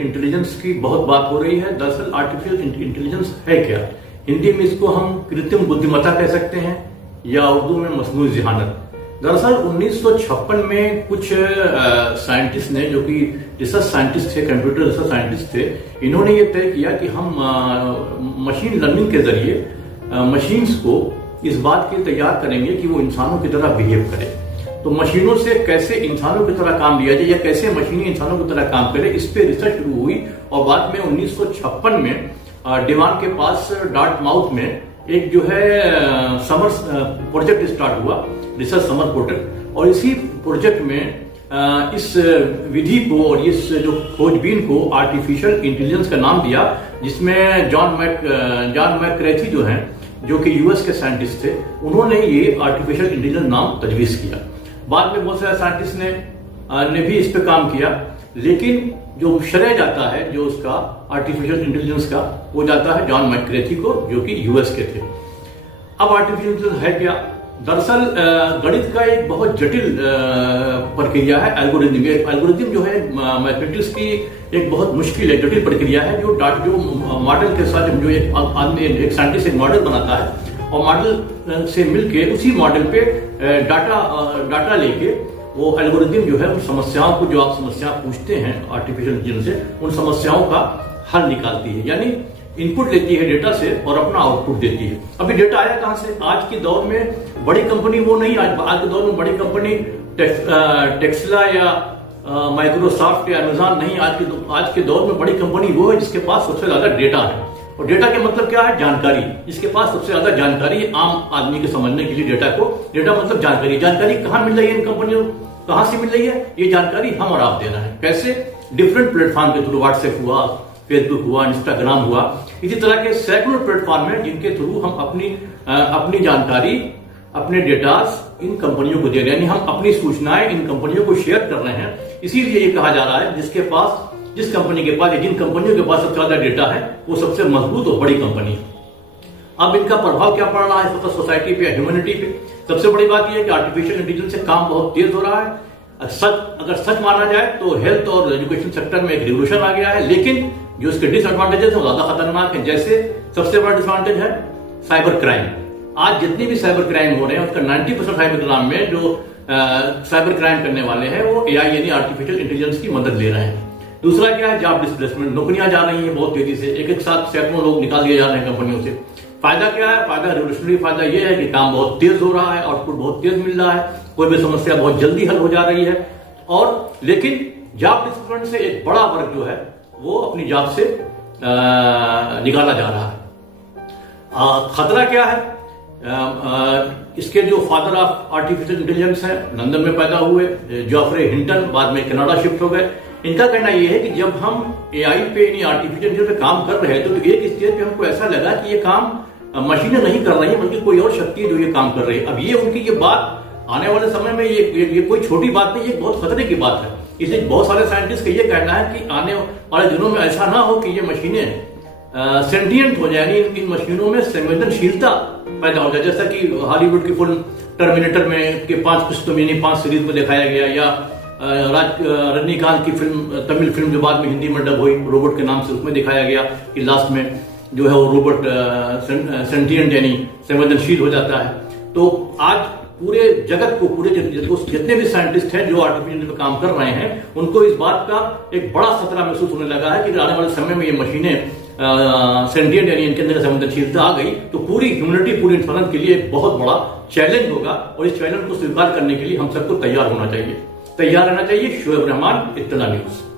Intelligence की बहुत बात हो रही है। दरअसल आर्टिफिशियल इंटेलिजेंस है क्या? हिंदी में इसको हम कृत्रिम बुद्धिमत्ता कह सकते हैं या उर्दू में मसनूई ज़हानत। दरअसल 1956 में कुछ साइंटिस्ट ने, जो कि रिसर्च साइंटिस्ट थे, कंप्यूटर रिसर्च साइंटिस्ट थे, इन्होंने ये तय किया कि हम मशीन लर्निंग के जरिए मशीन्स को इस बात के तैयार करेंगे कि वो इंसानों की तरह बिहेव करें। तो मशीनों से कैसे इंसानों की तरह काम लिया जाए या कैसे मशीनें इंसानों की तरह काम करें, इस पे रिसर्च शुरू हुई। और बाद में 1956 में डिवान के पास डार्टमाउथ में एक जो है समर प्रोजेक्ट स्टार्ट हुआ, रिसर्च समर प्रोजेक्ट। और इसी प्रोजेक्ट में इस विधि को और इस जो खोजबीन को आर्टिफिशियल इंटेलिजेंस का नाम दिया, जिसमें जॉन मैकक्रेथी जो हैं, जो कि यूएस के साइंटिस्ट थे, उन्होंने ये आर्टिफिशियल इंटेलिजेंस नाम तजवीज किया। बाद में बहुत सारे साइंटिस्ट ने भी इस पे काम किया, लेकिन जो श्रेय जाता है जो उसका आर्टिफिशियल इंटेलिजेंस का, वो जाता है जॉन मैकक्रेथी को, जो कि यूएस के थे। अब आर्टिफिशियल इंटेलिजेंस है क्या? दरअसल गणित का एक बहुत जटिल प्रक्रिया है एल्गोरिथम। एल्गोरिथम जो है मैथमेटिक्स की एक बहुत मुश्किल है, जटिल प्रक्रिया है, जो मॉडल के साथ जो एक आदमी, एक साइंटिस्ट एक मॉडल बनाता है और मॉडल से मिलके उसी मॉडल पे डाटा लेके वो एल्गोरिथम जो है उन समस्याओं को, जो आप समस्या पूछते हैं आर्टिफिशियल इंटेलिजेंस से, उन समस्याओं का हल निकालती है। यानी इनपुट लेती है डेटा से और अपना आउटपुट देती है। अभी डेटा आया कहां से? आज के दौर में बड़ी कंपनी वो नहीं, आज के दौर में बड़ी कंपनी टेस्ला या माइक्रोसॉफ्ट या अमेजॉन नहीं। आज के दौर में बड़ी कंपनी वो है जिसके पास सबसे ज्यादा डेटा है। और डेटा के मतलब क्या है? जानकारी। जिसके पास सबसे ज्यादा जानकारी, आम आदमी के समझने के लिए डेटा मतलब जानकारी। जानकारी कहाँ मिल रही है इन कंपनियों को? कहां से मिल रही है? ये जानकारी हम और आप देना है। कैसे? डिफरेंट प्लेटफॉर्म के थ्रू, व्हाट्सएप हुआ, फेसबुक हुआ, इंस्टाग्राम हुआ, इसी तरह के सैकड़ों प्लेटफॉर्म है जिनके थ्रू हम अपनी जानकारी, अपने डेटा इन कंपनियों को दे रहे हैं। यानी हम अपनी सूचनाएं इन कंपनियों को शेयर कर रहे हैं। इसीलिए ये कहा जा रहा है जिस कंपनी के पास, जिन कंपनियों के पास सबसे ज्यादा डेटा है, वो सबसे मजबूत और बड़ी कंपनी है। अब इनका प्रभाव क्या पड़ रहा है सोसाइटी पे, ह्यूमैनिटी पे? सबसे बड़ी बात यह है कि आर्टिफिशियल इंटेलिजेंस से काम बहुत तेज हो रहा है। अगर सच माना जाए तो हेल्थ और एजुकेशन सेक्टर में एक रिवोल्यूशन आ गया है, लेकिन जो इसके डिसएडवांटेजेस है वो ज्यादा खतरनाक है। जैसे सबसे बड़ा डिसएडवांटेज है साइबर क्राइम। आज जितनी भी साइबर क्राइम हो रहे हैं, उसका 90% साइबर क्राइम में जो साइबर क्राइम करने वाले हैं वो एआई यानी आर्टिफिशियल इंटेलिजेंस की मदद ले रहे हैं। दूसरा क्या है? Job displacement. नौकरियां जा रही हैं बहुत तेजी से, एक साथ सैकड़ों लोग निकाल दिए जा रहे हैं कंपनियों से। फायदा क्या है? फायदा, रिवोल्यूशनरी फायदा यह है कि काम बहुत तेज हो रहा है, आउटपुट बहुत तेज मिल रहा है, कोई भी समस्या बहुत जल्दी हल हो जा रही है। और लेकिन जॉब डिस्प्लेसमेंट से एक बड़ा वर्ग जो है वो अपनी जॉब से निकाला जा रहा है। खतरा क्या है? इसके जो फादर ऑफ आर्टिफिशियल इंटेलिजेंस है, लंदन में पैदा हुए जॉफ्रे हिंटन, बाद में कनाडा शिफ्ट हो गए। इनका कहना यह है कि जब हम एआई पे, यानी आर्टिफिशियल इंटेलिजेंस पे काम कर रहे हैं, तो एक स्टेज पे हमको ऐसा लगा कि ये काम मशीनें नहीं कर रही है, बल्कि कोई और शक्ति है जो ये काम कर रही है। अब ये उनकी ये बात आने वाले समय में ये कोई छोटी बात नहीं, ये बहुत खतरे की बात है। इसलिए बहुत सारे साइंटिस्ट का ये कहना है कि आने वाले दिनों में ऐसा ना हो कि ये मशीनें सेंटिएंट हो जाए, यानी इन मशीनों में संवेदनशीलता पैदा हो जाए। जैसा कि हॉलीवुड की फिल्म टर्मिनेटर में के 5 किस्तों में, यानी 5 सीरीज में दिखाया गया, या रजनीकांत की फिल्म, तमिल फिल्म जो बाद में हिंदी में डब हुई रोबोट के नाम से, उसमें दिखाया गया कि लास्ट में जो है वो रोबोट सेंटिएंट यानी संवेदनशील हो जाता है। तो आज पूरे जगत को, जितने भी साइंटिस्ट हैं जो आर्टिफिशियल पे काम कर रहे हैं, उनको इस बात का एक बड़ा खतरा महसूस होने लगा है कि आने वाले समय में ये मशीनें सेंटिएंट यानी इनके अंदर संवेदनशीलता आ गई तो पूरी ह्यूमैनिटी, पूरे इंसानियत के लिए एक बहुत बड़ा चैलेंज होगा। और इस चैलेंज को स्वीकार करने के लिए हम सबको तैयार होना चाहिए, तैयार रहना चाहिए। शोएब रहमान, इत्तला न्यूज।